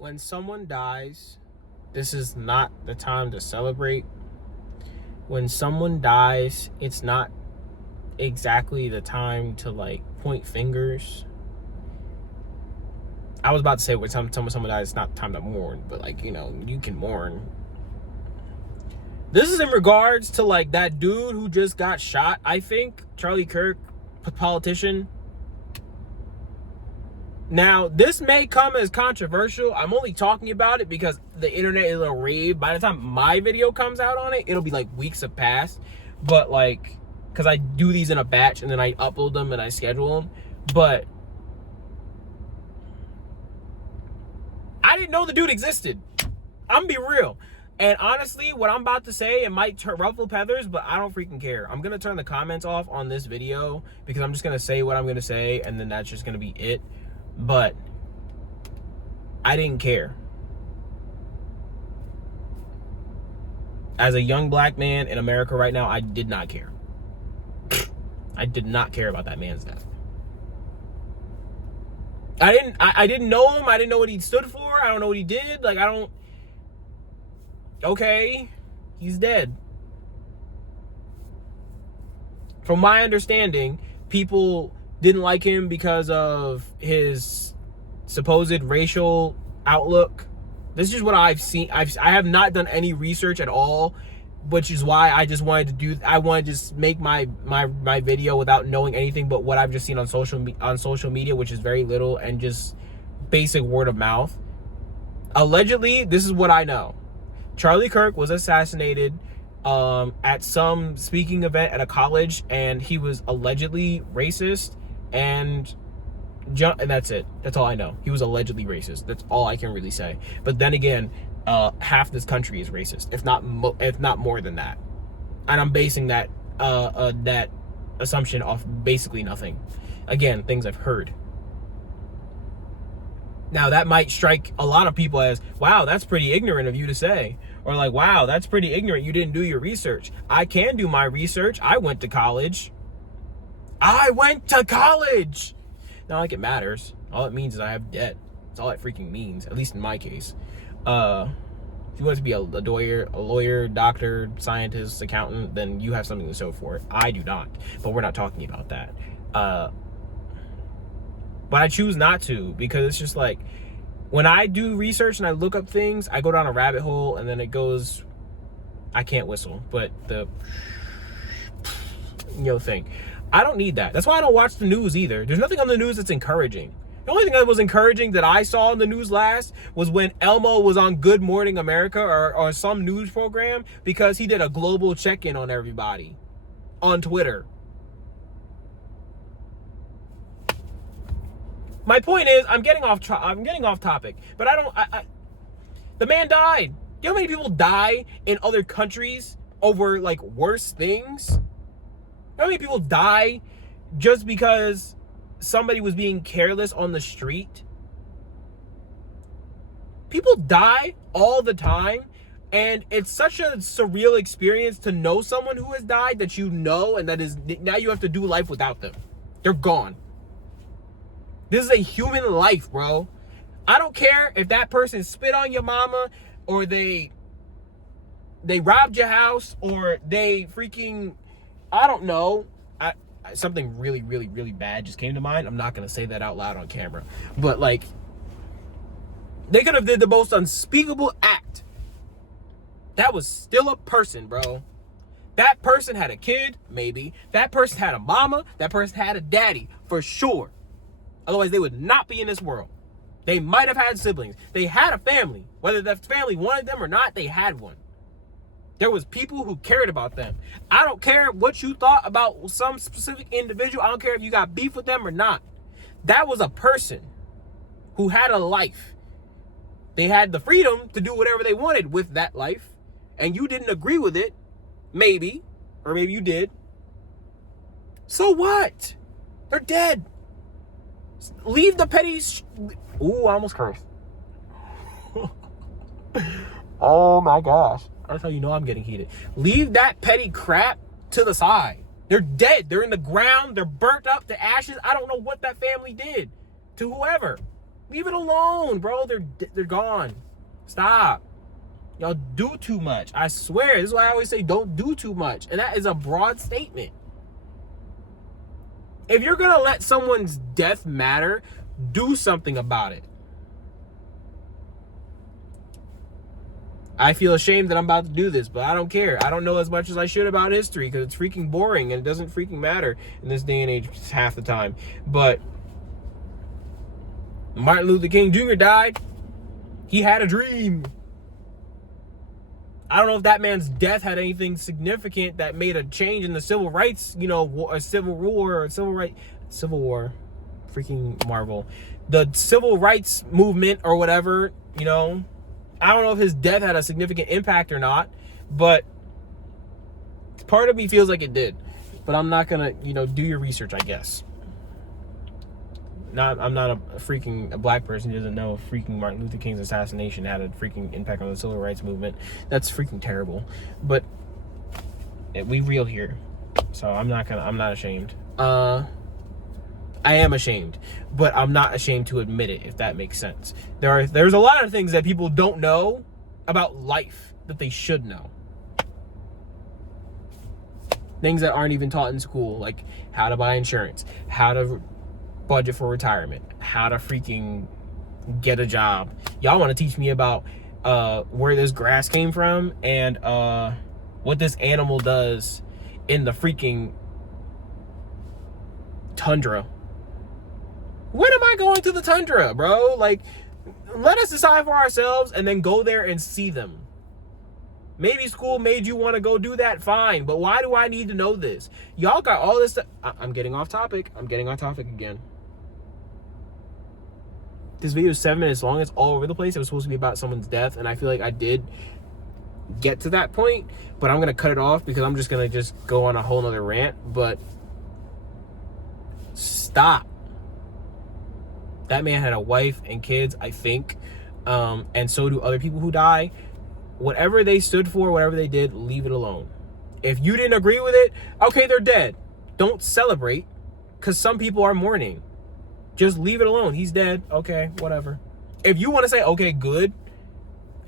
when someone dies, this is not the time to celebrate. When someone dies, it's not exactly the time to like point fingers. I was about to say when someone dies, it's not time to mourn, but like, you know, you can mourn. This is in regards to like that dude who just got shot, I think, Charlie Kirk, politician. Now, this may come as controversial. I'm only talking about it because the internet is a rave. By the time my video comes out on it, it'll be like weeks have passed. But like, because I do these in a batch and then I upload them and I schedule them. But I didn't know the dude existed. I'm gonna be real. And honestly, what I'm about to say, it might ruffle feathers, but I don't freaking care. I'm gonna turn the comments off on this video because I'm just gonna say what I'm gonna say and then that's just gonna be it. But I didn't care. As a young black man in America right now, I did not care. I did not care about that man's death. I didn't know him. I didn't know what he stood for. I don't know what he did. Like, okay, he's dead. From my understanding, people didn't like him because of his supposed racial outlook. This is what I've seen. I have not done any research at all, which is why I just wanted to just make my video without knowing anything but what I've just seen on social media, which is very little and just basic word of mouth. Allegedly, this is what I know. Charlie Kirk was assassinated at some speaking event at a college, and he was allegedly racist, and that's it. That's all I know. He was allegedly racist. That's all I can really say. But then again, half this country is racist, if not more than that. And I'm basing that assumption off basically nothing. Again, things I've heard. Now, that might strike a lot of people as, wow, that's pretty ignorant of you to say. Or like, wow, that's pretty ignorant. You didn't do your research. I can do my research. I went to college. Not like it matters. All it means is I have debt. That's all it freaking means, at least in my case. If you want to be a lawyer, doctor, scientist, accountant, then you have something to show for it. I do not. But we're not talking about that. But I choose not to, because it's just like, when I do research and I look up things, I go down a rabbit hole and then it goes, I can't whistle, but the thing. I don't need that. That's why I don't watch the news either. There's nothing on the news that's encouraging. The only thing that was encouraging that I saw in the news last was when Elmo was on Good Morning America or some news program, because he did a global check-in on everybody on Twitter. My point is, I'm getting off topic, but the man died. You know how many people die in other countries over like worse things? You know how many people die just because somebody was being careless on the street? People die all the time, and it's such a surreal experience to know someone who has died that you know, and that is now you have to do life without them. They're gone. This is a human life, bro. I don't care if that person spit on your mama, or they robbed your house, or they freaking, I don't know. Something really, really, really bad just came to mind. I'm not going to say that out loud on camera. But like, they could have did the most unspeakable act. That was still a person, bro. That person had a kid, maybe. That person had a mama. That person had a daddy, for sure. Otherwise, they would not be in this world. They might have had siblings. They had a family. Whether that family wanted them or not, they had one. There was people who cared about them. I don't care what you thought about some specific individual. I don't care if you got beef with them or not. That was a person who had a life. They had the freedom to do whatever they wanted with that life. And you didn't agree with it. Maybe. Or maybe you did. So what? They're dead. Leave the petty... Ooh, I almost cursed. Oh my gosh. That's how you know I'm getting heated. Leave that petty crap to the side. They're dead. They're in the ground. They're burnt up to ashes. I don't know what that family did to whoever. Leave it alone, bro. They're gone. Stop. Y'all do too much. I swear. This is why I always say don't do too much. And that is a broad statement. If you're going to let someone's death matter, do something about it. I feel ashamed that I'm about to do this, but I don't care. I don't know as much as I should about history because it's freaking boring and it doesn't freaking matter in this day and age half the time. But Martin Luther King Jr. died. He had a dream. I don't know if that man's death had anything significant that made a change in the civil rights, civil war, freaking Marvel. The civil rights movement or whatever, I don't know if his death had a significant impact or not, but part of me feels like it did. But I'm not going to, do your research, I guess. I'm not a black person who doesn't know if freaking Martin Luther King's assassination had a freaking impact on the civil rights movement. That's freaking terrible. But we real here. So I'm not ashamed. I am ashamed, but I'm not ashamed to admit it, if that makes sense. There's a lot of things that people don't know about life that they should know. Things that aren't even taught in school, like how to buy insurance, how to budget for retirement, how to freaking get a job. Y'all want to teach me about where this grass came from and what this animal does in the freaking tundra. When am I going to the tundra, bro? Like, let us decide for ourselves and then go there and see them. Maybe school made you want to go do that, fine. But why do I need to know this? Y'all got all this stuff. I'm getting off topic. I'm getting off topic again. This video is 7 minutes long. It's all over the place. It was supposed to be about someone's death, and I feel like I did get to that point, but I'm going to cut it off because I'm just going to go on a whole nother rant. But stop. That man had a wife and kids, I think, and so do other people who die. Whatever they stood for, whatever they did, leave it alone. If you didn't agree with it, okay, they're dead. Don't celebrate, because some people are mourning. Just leave it alone. He's dead. Okay, whatever. If you want to say, okay, good,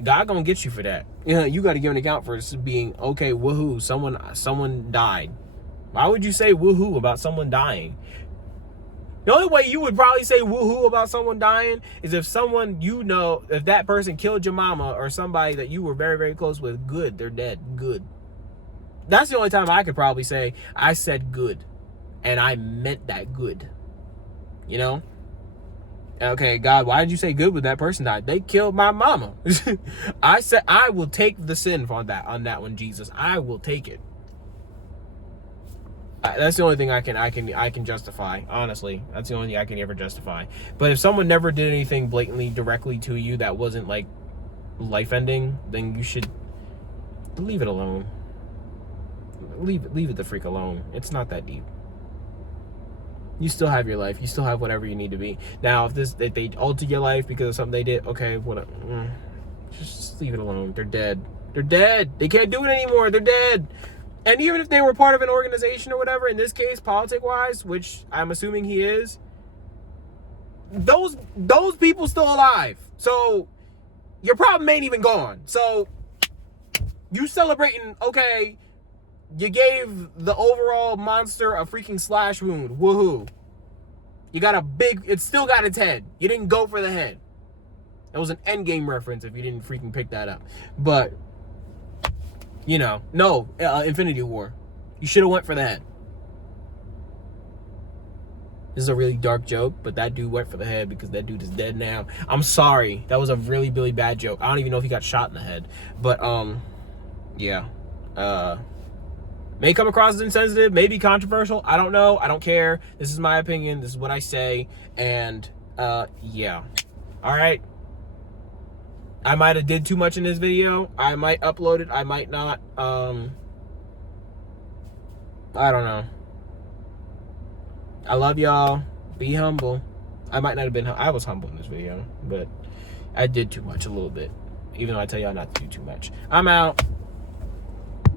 God gonna get you for that. You got to give an account for being, okay, woohoo, someone died. Why would you say woohoo about someone dying? The only way you would probably say woohoo about someone dying is if someone, if that person killed your mama or somebody that you were very, very close with. Good, they're dead. Good. That's the only time I could probably say I said good. And I meant that good. Okay, God, why did you say good when that person died? They killed my mama. I said I will take the sin on that one, Jesus. I will take it. That's the only thing I can justify. Honestly, that's the only thing I can ever justify. But if someone never did anything blatantly directly to you that wasn't like life ending, then you should leave it alone. Leave it the freak alone. It's not that deep. You still have your life. You still have whatever you need to be. Now, if they alter your life because of something they did, okay, whatever. Just leave it alone. They're dead. They're dead. They can't do it anymore. They're dead. And even if they were part of an organization or whatever, in this case, politic-wise, which I'm assuming he is, those people still alive. So your problem ain't even gone. So you celebrating, okay, you gave the overall monster a freaking slash wound. Woohoo. You got it still got its head. You didn't go for the head. That was an Endgame reference if you didn't freaking pick that up. But, no, Infinity War. You should have went for the head. This is a really dark joke, but that dude went for the head because that dude is dead now. I'm sorry. That was a really, really bad joke. I don't even know if he got shot in the head. But, yeah. May come across as insensitive, may be controversial. I don't know. I don't care. This is my opinion. This is what I say. And, yeah. All right. I might have did too much in this video. I might upload it. I might not. I don't know. I love y'all. Be humble. I might not have been. I was humble in this video, but I did too much a little bit. Even though I tell y'all not to do too much. I'm out.